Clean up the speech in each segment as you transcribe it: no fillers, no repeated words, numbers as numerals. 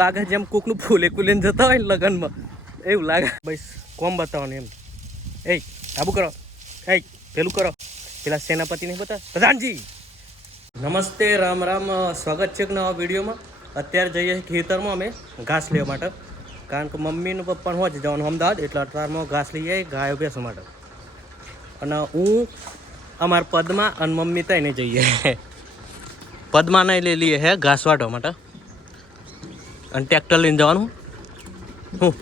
લાગે જેમ કોકનું ફૂલે કુલેને જતા હોય ને લગનમાં એવું લાગે ભાઈ કોમ બતાવવાનું એમ એ આબુ કરો એ પેલું કરો પેલા સેનાપતિ નહીં બતા પ્રધાનજી નમસ્તે રામ રામ સ્વાગત છે નવા વિડીયોમાં અત્યારે જઈએ ખેતરમાં અમે ઘાસ લેવા માટે કારણ કે મમ્મીનું પપ્પાનું હોજ જવાનું અમદાવાદ એટલે અઠવારમાં ઘાસ લઈ જાય ગાયો ભેંસો માટે અને હું અમારા પદમાં અને મમ્મી ત્યાં જઈએ પદમાં નહીં લઈ લઈએ હે ઘાસ વાટવા માટે અને ટ્રેક્ટર લઈને જવાનું હું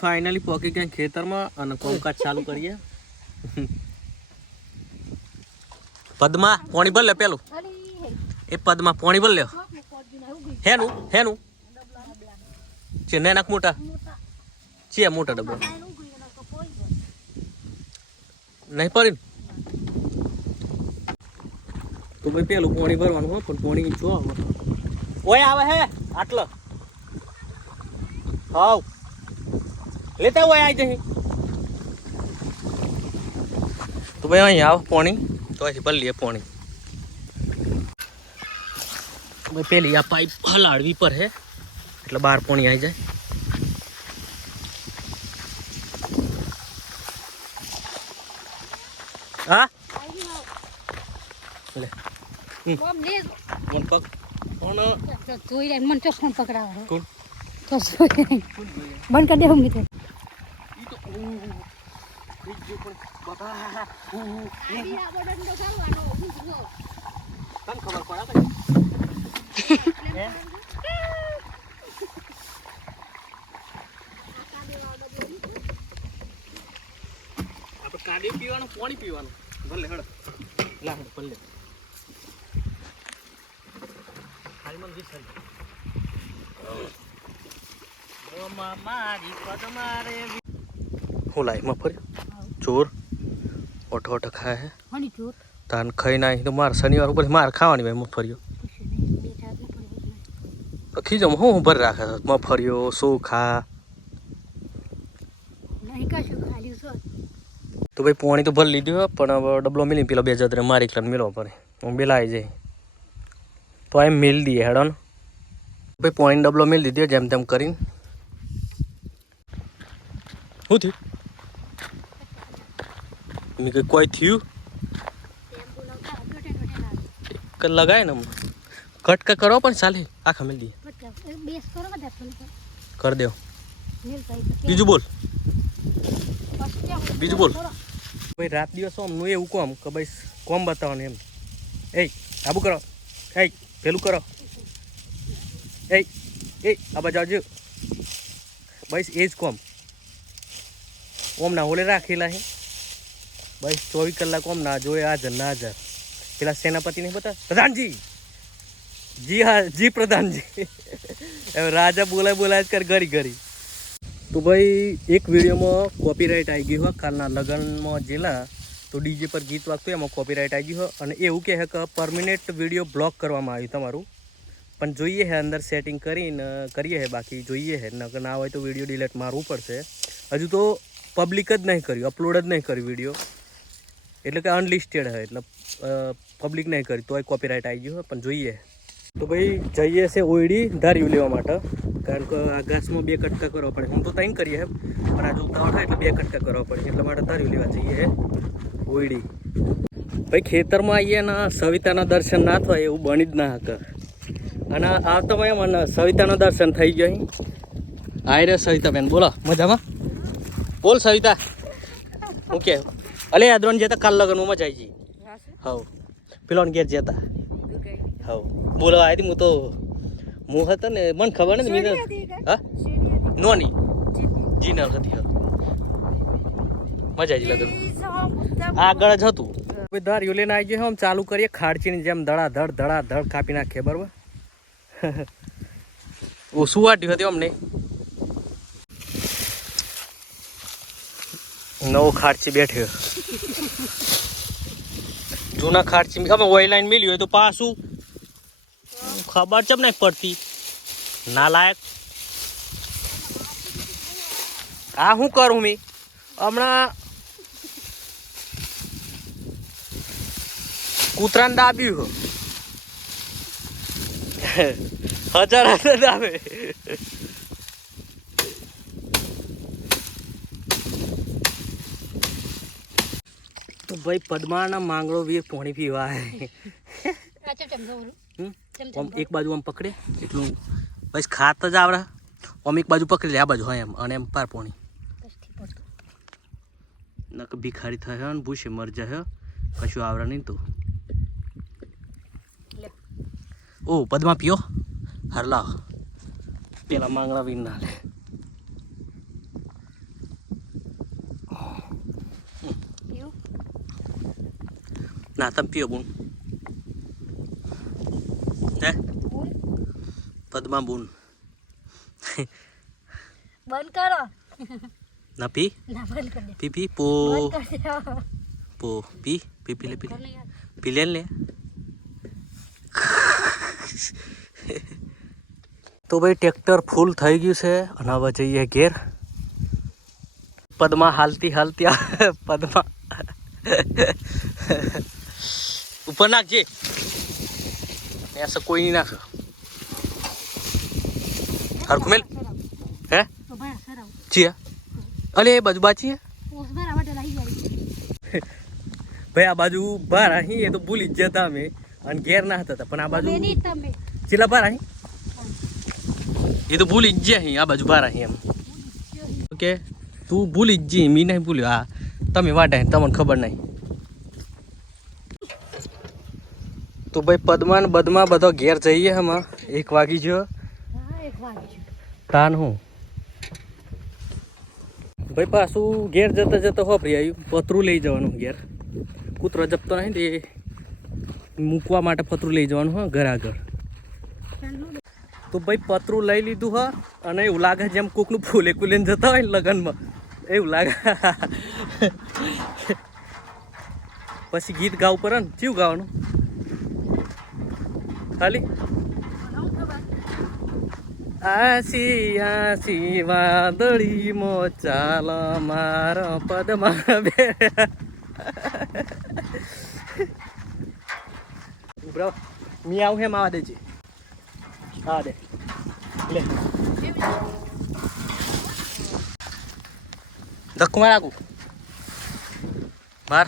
ફાઇનલી પોકી ગયા ખેતરમાં અને કોમકાજ ચાલુ કરીએ પદમાં પાણી ભર લે પેલું એ પદમાં પાણી ભર લે હેનું હેનું છે નેનાક મોટા છે મોટા ડબ્બો નહીં પડી તો ભાઈ પેલું પાણી ભરવાનું હોય પણ પાણી જો ઓય આવે હે આટલો હાવ લેતા હોય આવી જઈ તો ભાઈ અહીં આવ પાણી તો અહીંથી ભરી લઈએ પાણી ભાઈ પેલી આ પાઇપ હલાડવી પર હે એટલે બહાર પાણી આવી જાય હા લે મન પગ કોણ જોઈ રે મન તો ફોન પકડાવે કોણ તો બંધ કરી દે હું મીઠે આપણે કાઢી પીવાનું પાણી પીવાનું ભલે હળ લાડ ભલે ખાલી મન દીસ હું લાઈ માં ફર્યો ચોર ઓઠો ઓઠો ખાય હે હની ચોર તાન ખાઈ નાખી તો માર શનિવાર ઉપર માર ખાવાની ભાઈ મફર્યો તો ખીજમ હું ભર રાખે મફર્યો સોખા નહીં કશું ખાલી છો તો ભાઈ પાણી તો ભરી લીધું પણ હવે ડબલો મિલી પેલો બે જતરે મારી એકલા મિલવો પડે હું બેલાઈ જાય તો એમ મિલ દઈએ હેડો ને ભાઈ પાણી ડબલો મિલ દીધો જેમ તેમ કરીને શું થયું મેં કે કોઈ થયું લગાય ને કટકા કરો પણ ચાલે આખા મિલ દઈએ બેસ કરો બધા કરી દેવ નીલ બીજું બોલ બીજું બોલ ભાઈ રાત દિવસ આમનું એવું કોમ કે ભાઈ કોમ બતાવવાનું એમ એ આબુ કરો એ પેલું કરો એ આ બાજુ આવજો બસ એ જ કોમ ઓમ ના ઓલે રાખેલા હે બસ 24 કલાક ઓમ ના જોઈએ હાજર ના હાજર પેલા સેનાપતિ નહીં બતા પ્રધાનજી જી હા જી પ્રધાનજી રાજા બોલાય કર ઘરી ઘરી તો ભાઈ એક વિડીયોમાં કોપીરાઇટ આવી ગયું હોય કાલના લગ્નમાં જેલા તો ડીજે પર ગીત વાગતું એમાં કોપીરાઇટ આવી ગયું હોય અને એવું કહે કે પરમિનેન્ટ વિડીયો બ્લોક કરવામાં આવ્યું તમારું પણ જોઈએ હે અંદર સેટિંગ કરીને કરીએ હે બાકી જોઈએ હે નકર ના હોય તો વિડીયો ડિલીટ મારવું પડશે હજુ તો પબ્લિક જ નહીં કર્યું અપલોડ જ નહીં કર્યું વિડીયો એટલે કે અનલિસ્ટેડ હે એટલે પબ્લિક નહીં કર્યું તોય કોપીરાઇટ આવી ગયું હોય પણ જોઈએ તો ભાઈ જઈએ છે ઓયડી ધાર્યું લેવા માટે કારણ કે આ ઘાસમાં 2 કટકા કરવા પડે હું તો ત્યાં કરીએ પણ આ જો ઉતાવળ થાય એટલે 2 કટકા કરવા પડે એટલા માટે ધાર્યું લેવા જઈએ ઓયડી ભાઈ ખેતરમાં આવીએ ને સવિતાના દર્શન ના થાય એવું બની જ ના હકે અને આવતા ભાઈ મને સવિતાનું દર્શન થઈ ગયું આય રે સવિતા બેન બોલો મજામાં બોલ સવિતા હું કે અલે યાદરોન જતા કાલ લગનમાં મજા આવી ગઈ હવ પેલો ઘેર જતા હવ બોલવા આવી હું તો હું હતો ને મને ખબર ને મેં હા નોની જીનર હતી મજા આવી લગન આગળ જ હતું ધાર્યું લઈને આવી ગયો આમ ચાલુ કરીએ ખાડચીની જેમ ધડાધડ કાપી નાખીએ બરાબર ઓછું વાટ્યું હતું અમને નવો ખાડચી બેઠ્યો જૂના ખાડચી અમે ઓઇલાઈન મિલ્યું હોય તો પાછું ખબર ચમ નહીં પડતી નાલાયક આ શું કરું મી હમણાં કૂતરાને દાબ્યું હજાર દાબે તો ભાઈ પદ્માના માંગડો વીર પોણી પીવા એક બાજુ આમ પકડે એટલું બસ ખાત જ આવડે આમ એક બાજુ પકડી લે આ બાજુ હોય એમ અને એમ પાર પોણી નક ભિખારી થાય ને ભૂસે મર જાય કશું આવડે નહીં તો ઓ પદ્મા પીઓ હરલા પેલા માંગડા વીર ના લે ના તમે પીઓ બૂન હે પદ્મા બૂન બંધ કરો ના પી ના બંધ કરી દે પી પી પો પો પી પી પી લે પી લે લે તો ભાઈ ટ્રેક્ટર ફૂલ થઈ ગયું છે અને હવે જઈએ ઘેર પદ્મા હાલતી હાલતી પદ્મા ઉપર નાખજે ऐसा कोई नहीं नाख हरखुं मेल है તો ભાઈ સરાવ चिया अले ये बाजू बाची है ઓસ બરાબર લાગી જાય भाई आ बाजू बार आई ये तो भूल जता में अन घेर ना था पण आ बाजू બેની તમે चिला बार आई ये तो भूल जे ही आ बाजू बार आई हम ओके तू भूल जी मी नहीं भूल्यो आ तमे वाटे तमने खबर नहीं तो भाई पद्मा ने बदमा बधो घेर जाइए हम 1 वागी जो હા એક વાગી तान हूँ भाई पासू घेर जता जता हो भाई आयु पतरू लई जवानुं घेर कूतरो जपतो नहीं ते मूकवा माटे पतरू लई जवानुं हो घर आगळ तो भाई पतरू लई लीधुं ह अने एवुं लागे जेम कोकनुं फूले कूलेने जता होय लगनमा एवुं लागे पछी गीत गावुं पड़े ने केवुं गावानुं खाली आसी आसी वादड़ी मो चाल मारो पद्मा बे ब्रो मी आऊ हे मावा देजी आ दे ले धक्को मार आगू मार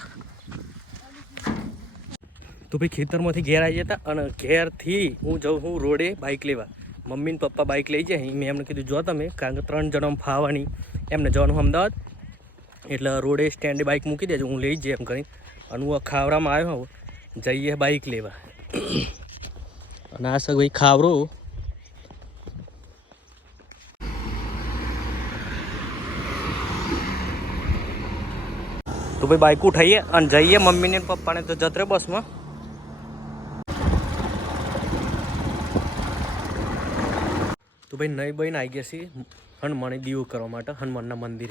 तो भाई खेतर में घेर आई जता और घेर थी हूँ जाऊँ हूँ रोडे बाइक लेवा मम्मी ने पप्पा बाइक लई जाए मैं एमने कीधुं जो तमे कारण के 3 जणा फावानी एमने जवानुं अमदावाद एटले रोडे स्टेन्डे बाइक मूकी देजो हूँ लई जाए एम करीने अने हूँ खावरामां आव्यो हूँ जईए बाइक लेवा अने आ छे भाई खावरो तो भाई बाइक उठाइए और जाइए मम्मी ने पप्पा ने तो जतरे बस में तो भाई नई बहन आई गई हनुमान दीवो करवा हनुमान मंदिर